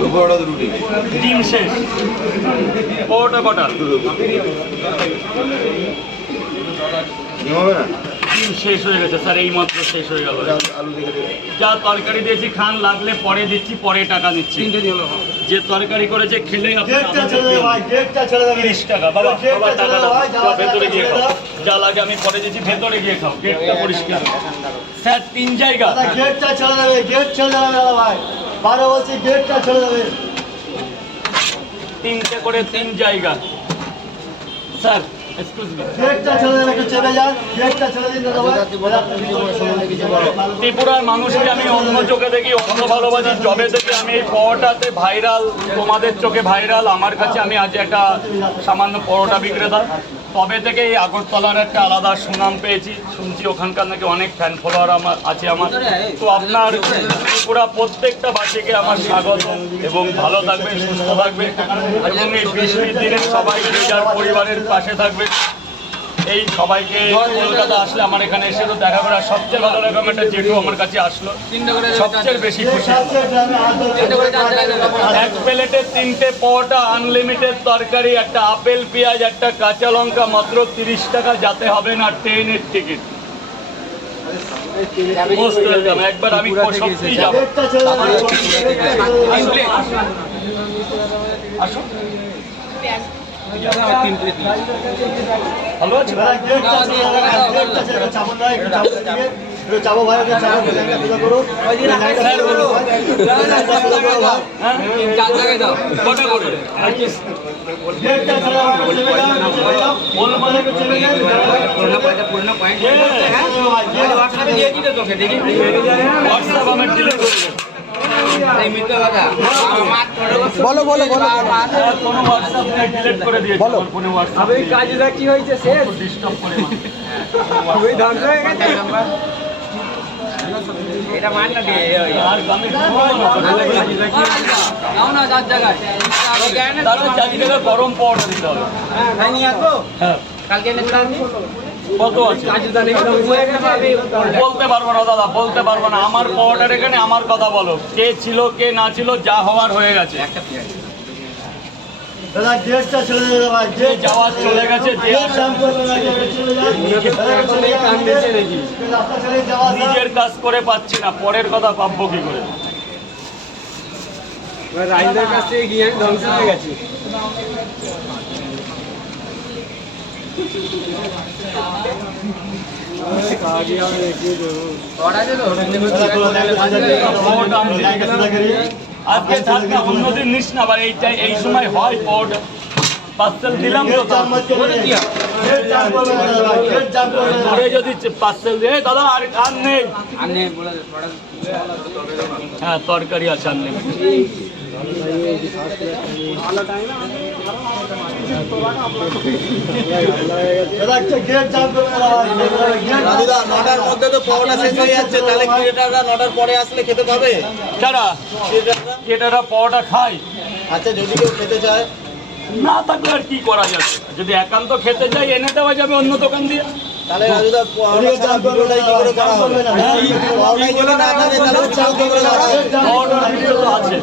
দুপুরটা রুটি ডিম শেষ, পরোটা কটা? হবে না, ডিম শেষ হয়ে গেছে স্যার, এই মাত্র শেষ হয়ে গেল। আলু দেখে দেবে। যা তরকারি দিয়েছি খান, লাগলে পরে দিচ্ছি, পরে টাকা নিচ্ছি। যে তরকারি করেছে খেলে ডেটটা ছেড়ে দে ভাই, ডেটটা ছেড়ে দে। 30 টাকা। বাবা বাবা টাকা দাও, ভেতরে গিয়ে খাও, যা লাগে আমি পরে দিচ্ছি, ভেতরে গিয়ে খাও, গেটটা পরিষ্কার। স্যার 3 জায়গা, দাদা গেটটা ছেড়ে দেবে, গেট ছেড়ে দেবে দাদা ভাই, বারো বলছি গেটটা ছেড়ে দেবে। 3টে করে 3 জায়গা। স্যার এক্সকিউজ মি, গেটটা ছেড়ে দেবে, একটু চেপে যান, গেটটা ছেড়ে দিন দাদা ভাই। ত্রিপুরার মানুষকে আমি অন্য চোখে দেখি, অন্য ভালোবাসি। জবে থেকে আমি এই পরোটাতে ভাইরাল, তোমাদের চোখে ভাইরাল, আমার কাছে আমি আজ একটা সামান্য পরোটা বিক্রেতা। তবে থেকে এই আগরতলার একটা আলাদা সুনাম পেয়েছি, শুনছি ওখানকার নাকি অনেক ফ্যান ফলোয়ার আমার আছে। তো আপনার ত্রিপুরা প্রত্যেকটা বাসীকে আমার স্বাগত, এবং ভালো থাকবে, সুস্থ থাকবে, এবং এই বৃষ্টির দিনে সবাই যে যার পরিবারের পাশে থাকবে। এই সবাইকে কলকাতা আসলে আমার এখানে এসে তো দেখা করা সবচেয়ে ভালো রকম একটা জেঠু আমার কাছে আসলো, সবচেয়ে বেশি খুশি। এক প্লেটে 3টে পরোটা, আনলিমিটেড তরকারি, একটা আপেল পেঁয়াজ, একটা কাঁচা লঙ্কা, মাত্র 30 টাকা, যাতে হবে না ট্রেনের টিকিট। মোস্ট ওয়েলকাম, একবার আমি সত্যিই যাবো। আসুন, ভালো আছে? চাবো ভাই, চাবো করো। কটা করে? হোয়াটসঅ্যাপ আমার ডিলিট করে দেবো। বলো বলো বলো কোনো হোয়াটসঅ্যাপ ডিলিট করে দিয়েছি, বলো। কোনো হোয়াটসঅ্যাপ কাজটা কি হয়েছে শেষ ডিস্টার্ব করে খুবই ধ্বংস হয়ে গেছে এটা মান না দিয়ে আর আমি তাহলে 4 টাকা গরম পরোটা দিতে হবে। হ্যাঁ, কালকে কত আছে? বলতে পারবো না দাদা, বলতে পারবো না। আমার পরোটার এখানে আমার কথা বলো, কে ছিল কে না ছিল, যা হওয়ার হয়ে গেছে। দাদা গেটটা ছেড়ে দেবে ভাই, যে যাওয়ার চলে গেছে, যে নিজের কাজ করে পাচ্ছি না, পরের কথা ভাববো কি করে? রাইজের কাছ থেকে গিয়ে আমি ধ্বংস হয়ে গেছি আজকে থাক না, অন্যদিন নিস না, আবার এই সময় হয় পরোটা পার্সেল দিলাম তো, পরে যদি পার্সেল দিয়ে দাদা আর নেই। হ্যাঁ, তরকারি আছে আনলিমিটেড। রাজুদা 9টার মধ্যে তো পরোটা শেষ হয়ে যাচ্ছে, তাহলে ক্রিয়েটাররা 9টার পরে আসলে খেতে পাবে? কারা ক্রিয়েটাররা পরোটা খায়? আচ্ছা, যদি কেউ খেতে চায়, না থাকলে আর কি করা যাবে? যদি একান্ত খেতে চাই, এনে দেওয়া যাবে অন্য দোকান দিয়ে। তাহলে রাজুদা পরোটা ছাড়া ভিডিওটাই কি করে করা হবে? পরোটাই যদি না থাকে তাহলে চাল কি করে করা হবে? পরোটার ভিডিও তো আছে।